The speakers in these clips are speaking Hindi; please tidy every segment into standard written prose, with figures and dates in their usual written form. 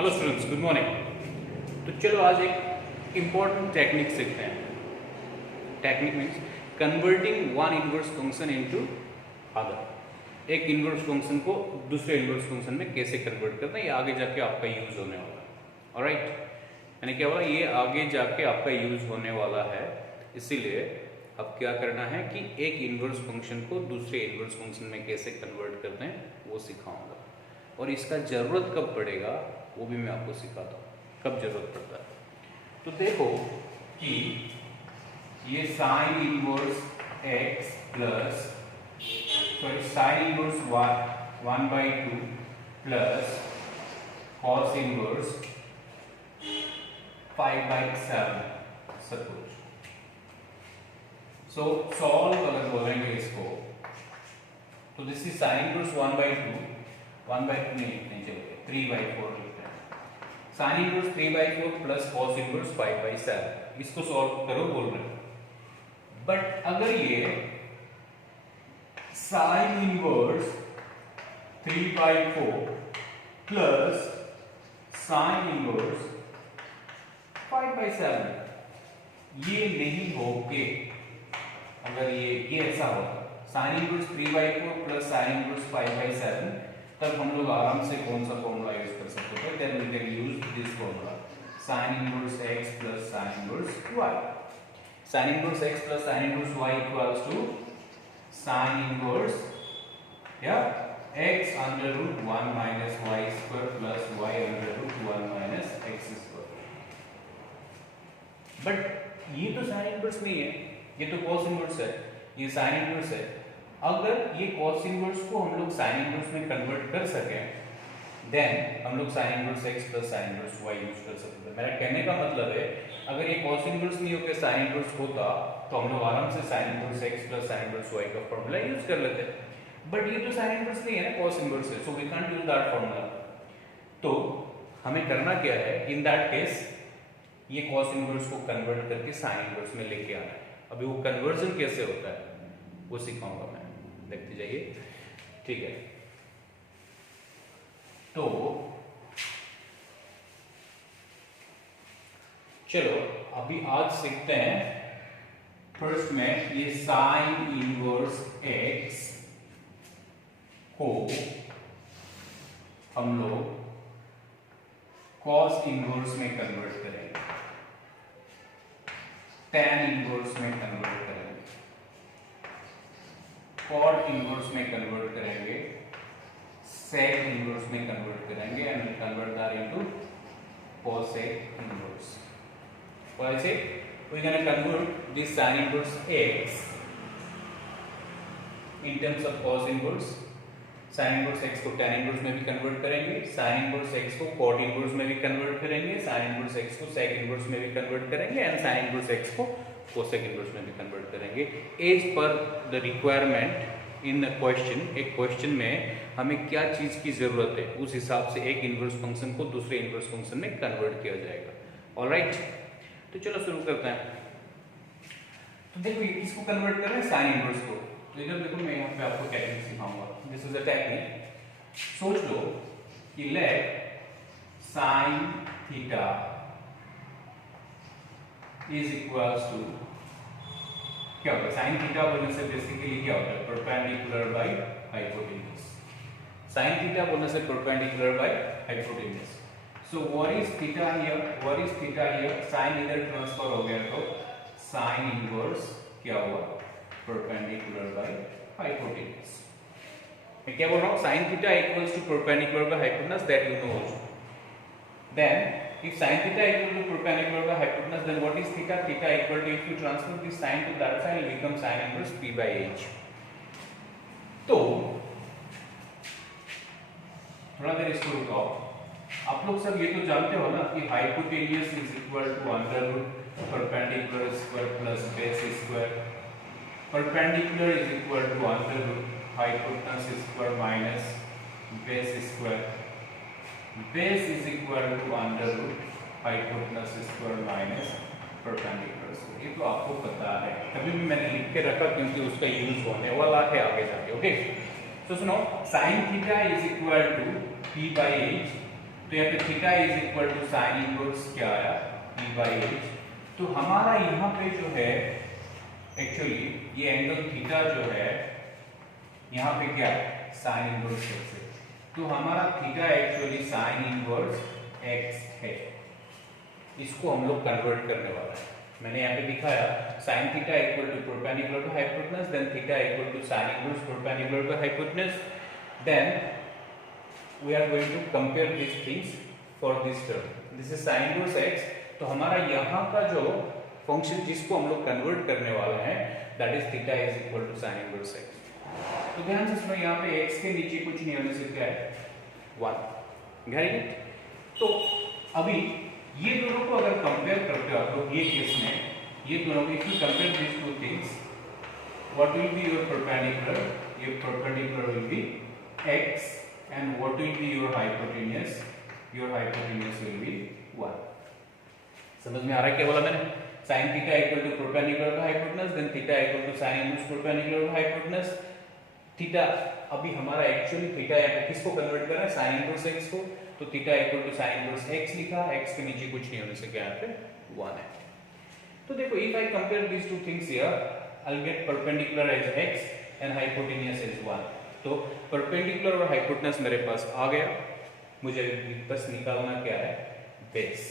Hello students, good morning. तो चलो आज एक इम्पॉर्टेंट टेक्निक सीखते हैं। Technique means converting one inverse function into other. एक इनवर्स फंक्शन को दूसरे इनवर्स फंक्शन में कैसे कन्वर्ट करना है, ये आगे जाके आपका यूज होने वाला है। ऑलराइट, यानी क्या बोला, ये आगे जाके आपका यूज होने वाला है। इसीलिए अब क्या करना है कि एक इनवर्स फंक्शन को दूसरे इनवर्स फंक्शन में कैसे कन्वर्ट करते हैं वो सिखाऊंगा, और इसका जरूरत कब पड़ेगा वो भी मैं आपको सिखाता हूँ, कब जरूरत पड़ता है। तो देखो कि ये sign inverse x plus sine inverse 1/2 plus cos inverse 5/7 suppose. सो सॉल्व अगर बोलेंगे इसको, तो दिस इज साइन इनवर्स 1/2 नहीं चलेगा, 3/4 लिखते हैं। Sine inverse 3/4 plus cos inverse 5/7, इसको सॉल्व करो बोल रहे हैं। बट अगर ये sine inverse 3/4 plus sine inverse 5/7 ये नहीं होगे, अगर ये ऐसा होगा sine inverse 3/4 plus sine inverse 5/7, तब हम लोग आराम से कौन सा फॉर्मूला यूज कर सकते हैं? Then we can use this formula, sin inverse x plus sin inverse y। sin inverse x plus sin inverse y equals to sin inverse x under root 1 minus y square plus y under root 1 minus x square. But ये तो sin इनवर्स नहीं है, ये तो cos इनवर्स है, ये sin इनवर्स है। अगर ये cos इनवर्स को हम लोग sin इनवर्स में कन्वर्ट कर सके, देन हम लोग sin inverse x plus sin inverse y use कर सकते हैं। मेरा कहने का मतलब है, अगर ये cos इनवर्स नहीं होकर sin इनवर्स होता तो हम लोग आराम से sin inverse x plus sin inverse y का फॉर्मूला यूज कर लेते। बट ये तो sin इनवर्स नहीं है ना, cos इनवर्स है, so we can't use that formula. तो हमें करना क्या है, इन दैट केस ये cos इनवर्स को कन्वर्ट करके sin इनवर्स में लेके आना है। अभी वो कन्वर्जन कैसे होता है वो सिखाऊंगा मैं, देखते जाइए, ठीक है। तो चलो अभी आज सीखते हैं फर्स्ट में ये साइन इनवर्स x को हम लोग cos इनवर्स में कन्वर्ट करेंगे, tan इनवर्स में कन्वर्ट करेंगे, cot इनवर्स में कन्वर्ट करेंगे, sec इनवर्स में कन्वर्ट करेंगे, and convert that into cosec inverse. What I say? We're going to convert this sin inverse x in terms of cos inverse। sin inverse x को tan inverse में भी कन्वर्ट करेंगे, sin inverse x को cot inverse में भी कन्वर्ट करेंगे, sin inverse x को sec inverse में भी कन्वर्ट करेंगे, एंड sin inverse x को cosec inverse में भी कन्वर्ट करेंगे as per the requirement in the question. एक क्वेश्चन में हमें क्या चीज की जरूरत है, उस हिसाब से एक इनवर्स फंक्शन को दूसरे इनवर्स फंक्शन में कन्वर्ट किया जाएगा। ऑलराइट, तो चलो शुरू करते हैं। तो देखो ये किसको कन्वर्ट कर रहे हैं, साइन इनवर्स को। तो इधर देखो मैं यहाँ पे आपको टेक्निक सिखाऊंगा, दिस इज अ टेक्निक। सोच लो कि let sine theta is equals to, क्या होता है साइन थीटा बोलने से बेसिकली क्या होता है, perpendicular by hypotenuse. Sine theta बोलने से perpendicular by hypotenuse. So what is theta here? What is theta here? Sin इधर ट्रांसफर हो गया तो sin इनवर्स क्या हुआ, परपेंडिकुलर बाय हाइपोटेन्यूज। मैं क्या बोल रहा हूँ, sin theta equals to perpendicular by hypotenuse, that you know also. Then if sin theta equal to perpendicular by hypotenuse, then what is theta? Theta equal to, if you transfer this sin to that side, it will become sin inverse p by h। तो थोड़ा देर इसको रुकाओ। आप लोग सब ये तो जानते हो ना कि hypotenuse is equal to under root perpendicular square plus base square. Perpendicular is equal to under root hypotenuse square minus base square. Base is equal to under root hypotenuse square minus perpendicular square. ये तो आपको पता है, कभी भी मैंने लिख के रखा क्योंकि उसका यूज होने वाला है आगे जाके। ओके, तो सुनो, sin theta is equal to p by h तो यहाँ पे theta is equal to sine inverse क्या आया E/H। तो हमारा यहाँ पे जो है एक्चुअली ये एंगल थीटा जो है यहाँ पे क्या है साइन इनवर्स x है, तो हमारा theta actually sign inverse x है। इसको हम लोग कन्वर्ट करने वाला है। मैंने यहाँ पे दिखाया sin theta equal to perpendicular to hypotenuse, then theta equal to sin inverse perpendicular to hypotenuse, then we are going to compare these things for this term. This is sin inverse x। तो हमारा यहाँ का जो फंक्शन जिसको हम लोग कन्वर्ट करने वाले हैं that is theta is equal to sin inverse x। तो ध्यान से सुनो, यहाँ पे x के नीचे कुछ नहीं होने से क्या है 1। गैर तो अभी ये दोनों को अगर कंपेयर करते हो आप लोग ये केस में, ये दोनों को if you compare this two things what will be your perpendicular will be x and what will be your hypotenuse will be 1। समझ में आ रहा है क्या बोला मैंने? sin theta equal to perpendicular to hypotenuse, then theta equal to sin inverse perpendicular to hypotenuse। Theta अभी हमारा एक्चुअली थीटा यहाँ पे किसको कन्वर्ट कर रहा है sin inverse x को, तो theta equal to sin inverse x लिखा, x के नीचे कुछ नहीं होने से क्या यहाँ पे 1 है। तो देखो if I compare these two things here I'll get perpendicular as x and hypotenuse as 1। तो परपेंडिकुलर और हाइपोटेनस मेरे पास आ गया, मुझे बस निकालना क्या है बेस।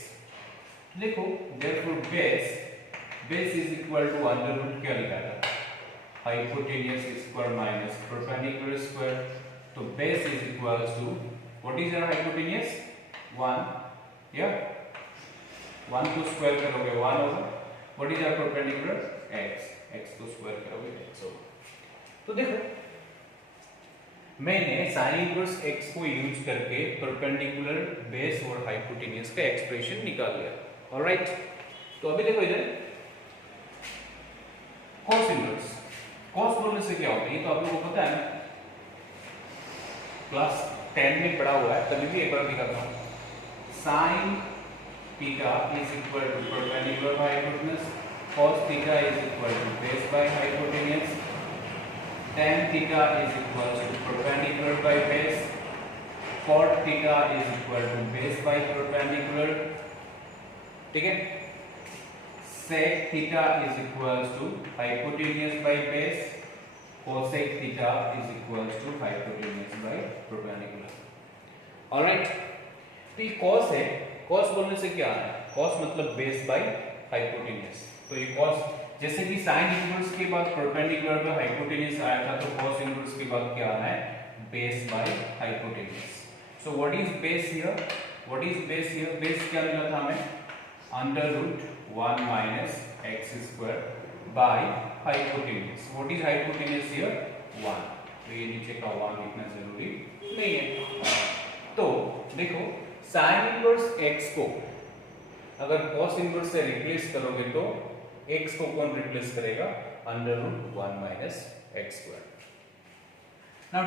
देखो therefore base is equal to under root क्या लिखा था hypotenuse square minus perpendicular square. तो base is equal to what is our hypotenuse 1 या 1 को स्क्वायर करोगे 1 होगा, what is our perpendicular x को स्क्वायर करोगे x होगा। तो देखो मैंने sin इनवर्स x को यूज करके परपेंडिकुलर बेस और हाइपोटेन्यूज का एक्सप्रेशन निकाल लिया। ऑलराइट, तो अभी देखो इधर cos इनवर्स, cos बोलने से क्या होता है ये तो आप लोगों को पता है ना, क्लास 10 में पढ़ा हुआ है, तभी भी एक बार दिखाता हूँ। sin theta is equal to perpendicular by hypotenuse, cos theta is equal to base by hypotenuse, tan theta is equal to perpendicular by base, cot theta is equal to base by perpendicular, ठीक है। sec theta is equal to hypotenuse by base, cosec theta is equal to hypotenuse by perpendicular। Alright, तो ये cos है, cos बोलने से क्या है, cos मतलब बेस बाय हाइपोटेन्यूज। तो ये cos जैसे कि sin इनवर्स के बाद परपेंडिकुलर बाय हाइपोटेन्यूज आया था, तो cos इनवर्स के बाद क्या आना है base by hypotenuse. So what is base here, what is base here, base क्या मिला था हमें under root 1 minus x square by hypotenuse. What is hypotenuse here 1, तो ये नीचे का 1 लिखना जरूरी नहीं है। तो देखो sin इनवर्स x को अगर cos इनवर्स से रिप्लेस करोगे तो x को कौन रिप्लेस करेगा under root 1 minus x square. Now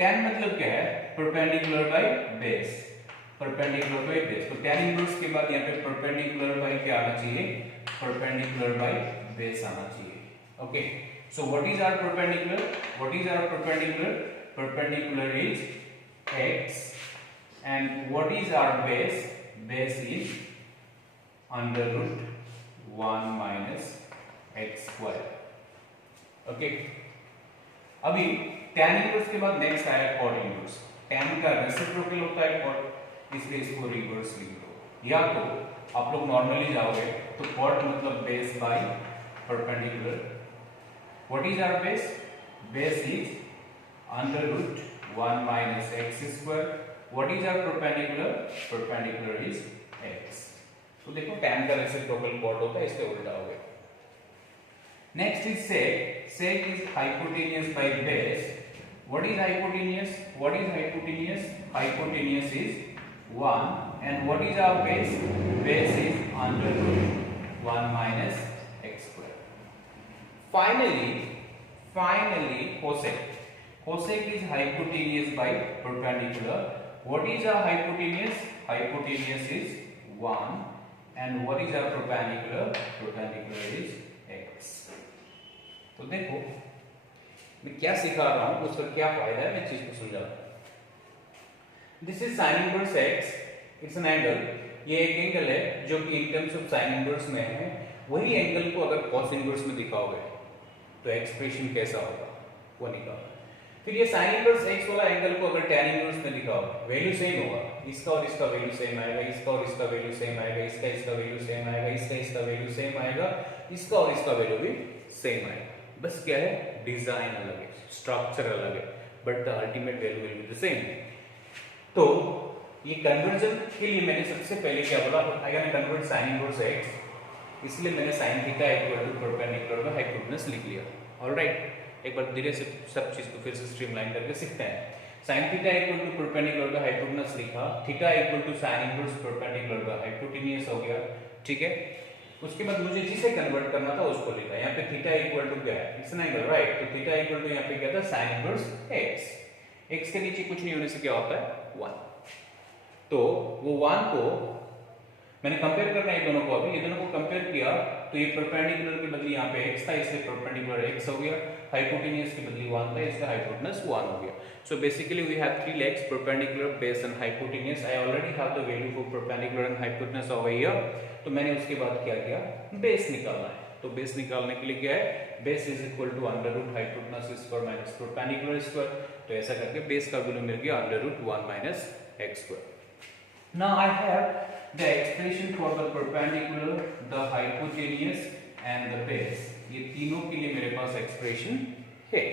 tan मतलब क्या है perpendicular by base, perpendicular by base. तो tan इनवर्स के बाद यहाँ पे परपेंडिकुलर बाय क्या आना चाहिए, परपेंडिकुलर बाय बेस आना चाहिए। Okay, so what is our perpendicular, what is our perpendicular, perpendicular is x and what is our base, base is under root 1 minus x square। Okay, अभी tan इनवर्स के बाद नेक्स्ट आया cot इनवर्स। tan का रेसिप्रोकल होता है cot, इसलिए इसको रिवर्स लिख दो। या तो आप लोग नॉर्मली जाओगे तो cot मतलब base by perpendicular. What is our base, base is under root 1 minus x square। What is our perpendicular, perpendicular is x। तो देखो tan का रेसिप्रोकल cot होता है, इसके उल्टा हो गया। Next is sec, sec is hypotenuse by base. What is hypotenuse, what is hypotenuse, hypotenuse is 1 and what is our base, base is under root 1 minus x square। Finally cosec, cosec is hypotenuse by perpendicular। What is our hypotenuse, hypotenuse is 1 and what is our perpendicular, perpendicular is x। तो देखो मैं क्या सिखा रहा हूं, उसका क्या फायदा है, मैं चीज को समझाता हूं। This is sin inverse x it's an angle, ये एक एंगल है जो कि in terms of sine inverse में है। वही एंगल को अगर कॉस इनवर्स में दिखाओगे तो एक्सप्रेशन कैसा होगा वो निकालो। फिर ये साइन इनवर्स x वाला एंगल को अगर tan इनवर्स में दिखाओ, वैल्यू सेम होगा, इसका और इसका वैल्यू सेम आएगा, इसका और इसका वैल्यू सेम आएगा, इसका इसका वैल्यू सेम आएगा, इसका इसका वैल्यू सेम आएगा, इसका और इसका वैल्यू भी सेम आएगा। बस क्या है, डिजाइन अलग है, स्ट्रक्चर अलग है, but the ultimate value will be the same. तो ये कन्वर्जन के लिए मैंने सबसे पहले क्या बोला, I can convert sine inverse x, इसलिए मैंने sin theta equal to perpendicular by hypotenuse लिख लिया। ऑलराइट, एक बार धीरे से सब चीज को फिर से स्ट्रीमलाइन करके सीखते हैं। sin theta equal to perpendicular by hypotenuse लिखा, theta equal to sin inverse perpendicular by hypotenuse हो गया, ठीक है। उसके बाद मुझे जिसे कन्वर्ट करना था उसको लिखा, यहाँ पे थीटा इक्वल टू क्या है, इट्स एन एंगल, राइट। तो थीटा इक्वल टू यहाँ पे क्या था, sin इनवर्स x, x के नीचे कुछ नहीं होने से क्या होता है 1। तो वो 1 को मैंने कंपेयर करना है दोनों को, अभी ये दोनों को कंपेयर किया तो ये परपेंडिकुलर के बदले यहाँ पे x था, इसलिए परपेंडिकुलर x हो गया, हाइपोटेनियस के बदले 1 था, इसका हाइपोटेनस 1 हो गया। So basically we have three legs, perpendicular, base and hypotenuse. I already have the value for perpendicular and hypotenuse over here, तो मैंने उसके बाद क्या किया, बेस निकालना है। तो बेस निकालने के लिए क्या है, base is equal to under root hypotenuse square minus perpendicular square, तो ऐसा करके बेस का वैल्यू मिल गया under root 1 minus x square. Now I have the expression for the perpendicular, the hypotenuse and the base, ये तीनों के लिए मेरे पास एक्सप्रेशन है।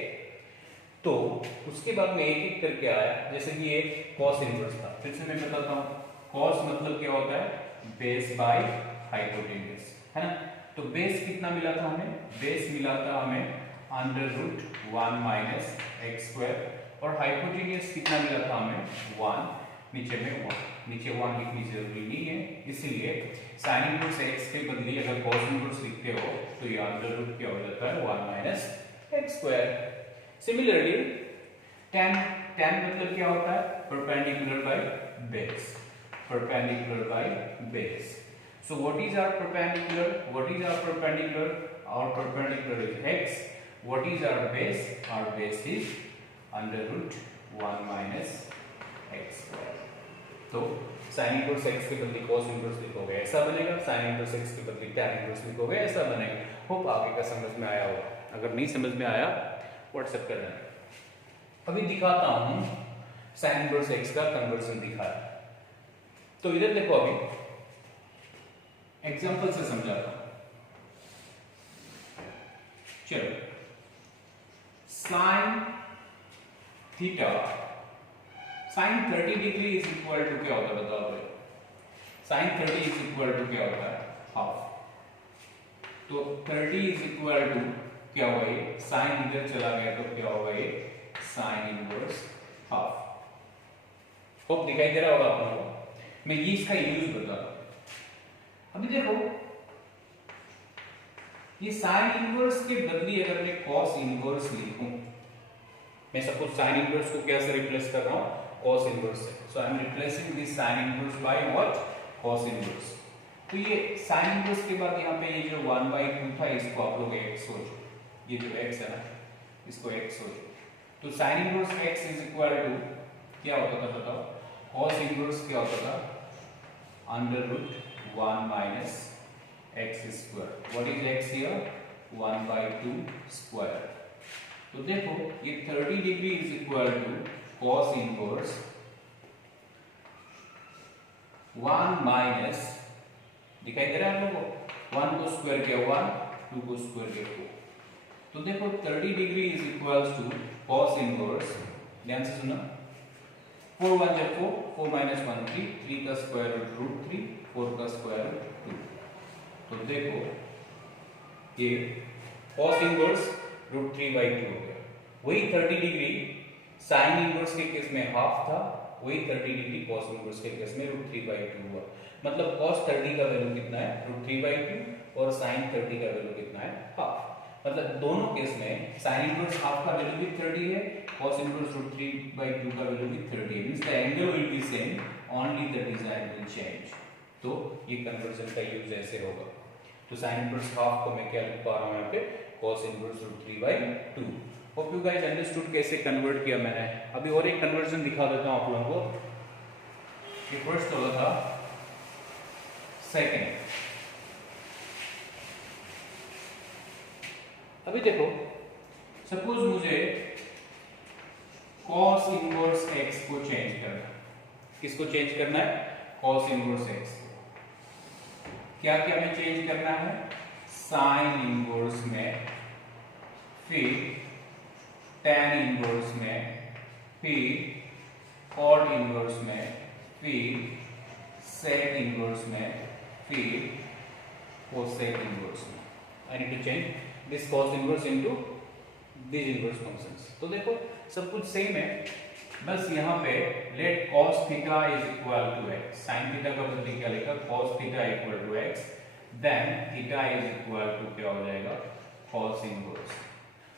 तो उसके बाद मैं एक एक करके आया, जैसे कि ये cos इनवर्स था, फिर से मैं बताता हूँ, cos मतलब क्या होता है, बेस बाय हाइपोटेन्यूज, है ना। तो बेस कितना मिला था हमें, बेस मिला था हमें under root 1 minus x square, और हाइपोटेन्यूज कितना मिला था हमें 1, नीचे में 1, नीचे 1 लिखनी जरूरी नहीं है, इसलिए sin इनवर्स x के बदले अगर cos इनवर्स लिखते हो तो ये अंडर रूट क्या हो जाता है 1 minus x square. Similarly tan मतलब क्या होता है, perpendicular by base, perpendicular by base. So what is our perpendicular, what is our perpendicular, our perpendicular is x, what is our base is under root 1 minus x square. तो sin इनवर्स x के बदले cos इनवर्स लिखोगे ऐसा बनेगा, sin इनवर्स x के बदले tan इनवर्स लिखोगे ऐसा बनेगा। होप आगे का समझ में आया होगा, अगर नहीं समझ में आया व्हाट्सएप कर देना। अभी दिखाता हूं sin इनवर्स x का कन्वर्जन दिखाया, तो इधर देखो, अभी एग्जांपल से समझाता हूं। चलो, sin theta sin 30 degree is equal to क्या होता है बताओ भाई, sin 30 इज इक्वल टू क्या होता है, हाफ। तो 30 इज इक्वल टू क्या होगा, ये sin इधर चला गया तो क्या होगा, ये sin इनवर्स हाफ। होप दिखाई दे रहा होगा आप लोगों को, मैं ये इसका यूज बता रहा हूं। अभी देखो, ये sin इनवर्स के बदले अगर मैं cos इनवर्स लिखूं, मैं सपोज sin इनवर्स को क्या से रिप्लेस कर रहा हूं, cos इनवर्स से, so I am replacing this sin inverse by what, cos inverse. तो ये sin इनवर्स के बाद यहाँ पे ये जो 1/2 था, इसको आप लोग x सोचो, ये जो x है ना, इसको x सोचो। तो sin inverse x is equal to क्या होता था बताओ, cos इनवर्स क्या होता था, under root 1 minus x square. What is x here, 1/2 square. तो देखो ये 30 degree is equal to cos inverse 1 minus, दिखाई दे रहा है आप लोगों को, 1 को स्क्वायर किया 1, 2 को स्क्वायर किया 2। तो देखो 30 degree is equals to cos inverse, ध्यान से सुना, 4 1 जा 4, 4 माइनस 1 3, 3 का स्क्वायर रूट 3, 4 का स्क्वायर रूट 2। तो देखो ये cos इनवर्स रूट 3/2 हो गया। वही 30 डिग्री साइन इनवर्स के केस में हाफ था, वही 30 डिग्री cos इनवर्स के केस में रूट 3/2 हुआ। मतलब cos 30 का वैल्यू कितना है, रूट 3/2, और sin 30 का वैल्यू कितना है, हाफ। मतलब दोनों केस में sin इनवर्स हाफ का वैल्यू भी 30 है, cos इनवर्स रूट 3/2 का वैल्यू भी 30 है। Means the angle will be same, only the design will change. तो ये कन्वर्जन का यूज ऐसे होगा। तो sin इनवर्स हाफ को मैं क्या लिख पा रहा हूं यहाँ पे, cos inverse root 3/2। Hope you guys understood कैसे कन्वर्ट किया मैंने। अभी और एक कन्वर्जन दिखा देता हूं आप लोगों को। ये फर्स्ट वाला था, सेकेंड। अभी देखो, सपोज मुझे cos इनवर्स x को चेंज करना है। किसको चेंज करना है? cos इनवर्स x को। क्या क्या में चेंज करना है? sin इनवर्स में, फिर tan इनवर्स में, फिर cot इनवर्स में, फिर sec इनवर्स में, फिर cosec इनवर्स में। I need to change this cos inverse into these inverse functions. तो देखो सब कुछ सेम है, बस यहाँ पे let cos theta is equal to x, sin theta का बदले क्या लिखा? cos theta equal to x, then theta is equal to क्या हो जाएगा? cos inverse.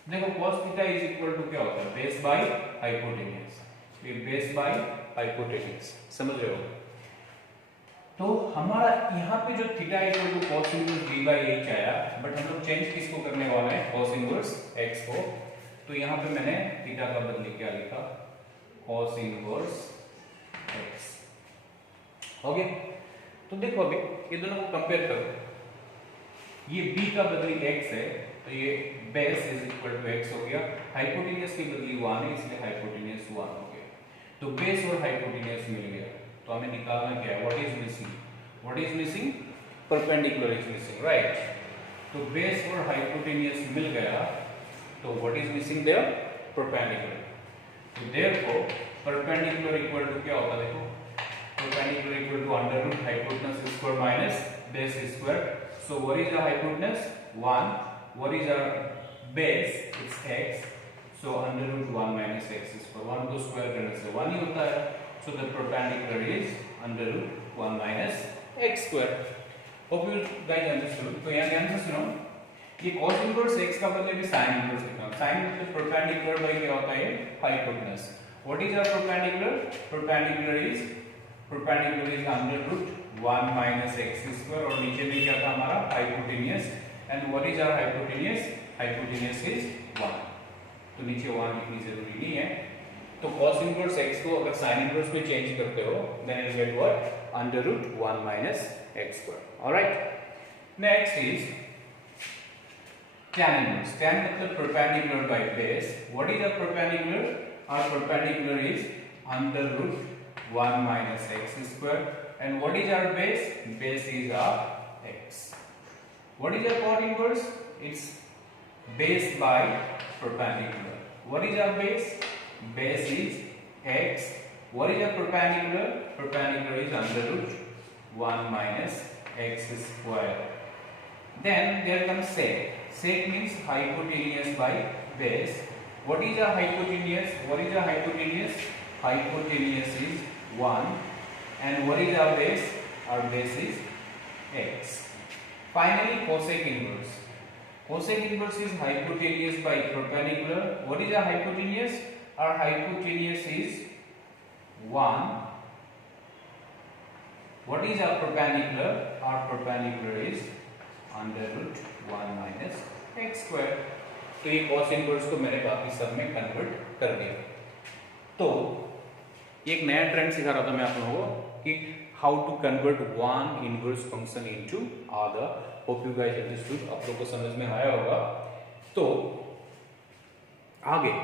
देखो cos theta is equal to क्या होता है? Base by hypotenuse. ये बेस बाय हाइपोटेन्यूज, समझ रहे हो? तो हमारा यहाँ पे जो theta equal to cos inverse b by h आया, बट हम लोग चेंज किसको करने वाले हैं? cos इनवर्स x को। तो यहाँ पे मैंने थीटा का बदले क्या लिखा? cos inverse x। हो गया? तो देखो अभी ये दोनों को कंपेयर करो। ये b का बदले x है, तो ये base is equal to x हो गया। हाइपोटेन्यूज की बदली 1 है, इसलिए हाइपोटेन्यूज 1 हो गया। तो बेस और हाइपोटेन्यूज मिल गया। तो हमें निकालना क्या है? What is missing? What is missing? Perpendicular is missing, right? तो बेस और हाइपोटेन्यूज मिल गया, तो what is missing there? Perpendicular. तो देयरफॉर परपेंडिकुलर इक्वल टू क्या होता है? देखो, perpendicular equal to under root hypotenuse square minus base square. So what is the hypotenuse? 1. What is the base? It's x. सो under root 1 minus x square. 1 को स्क्वायर करने से 1 ही होता है। So the perpendicular is under root 1 minus x square. Hope you guys understood. तो यहाँ ध्यान से सुनो, ये cos inverse x का बदले भी sin inverse लिखा। sin मतलब perpendicular by क्या होता है? hypotenuse. What is our perpendicular? Perpendicular is under root 1 minus x square, और नीचे में क्या था हमारा? hypotenuse. And what is our hypotenuse? Hypotenuse is 1. तो नीचे 1 लिखनी जरूरी नहीं है। तो cos इनवर्स x को अगर sin इनवर्स में चेंज करते हो, then you get what? Under root 1 minus x square. Alright? Next is tan inverse. Tan मतलब perpendicular by base. What is a perpendicular? Our perpendicular is under root 1 minus x square. And what is our base? Base is our x. What is our cot inverse? It's base by perpendicular. What is our base? Base is x. What is a perpendicular? Perpendicular is under root 1 minus x square. Then there comes sec. Sec means hypotenuse by base. What is a hypotenuse? What is a hypotenuse? Hypotenuse is 1. And what is our base? Our base is x. Finally, cosec inverse. Cosec inverse is hypotenuse by perpendicular. What is a hypotenuse? Our hypotenuse is 1. What is our perpendicular? Our perpendicular is under root 1 minus x square. तो ये cos इनवर्स को मैंने बाकी सब में कन्वर्ट कर दिया। तो एक नया ट्रेंड सिखा रहा था मैं आप लोगों को कि how to convert one inverse function into other. Hope you guys understood, आप लोगों को समझ में आया होगा। तो आगे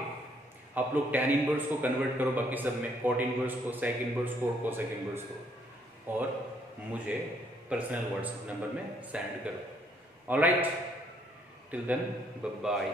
आप लोग tan इनवर्स को कन्वर्ट करो बाकी सब में, cot इनवर्स को, sec इनवर्स को और cosec इनवर्स को, और मुझे पर्सनल व्हाट्सएप नंबर में सेंड करो। Alright, till then bye bye.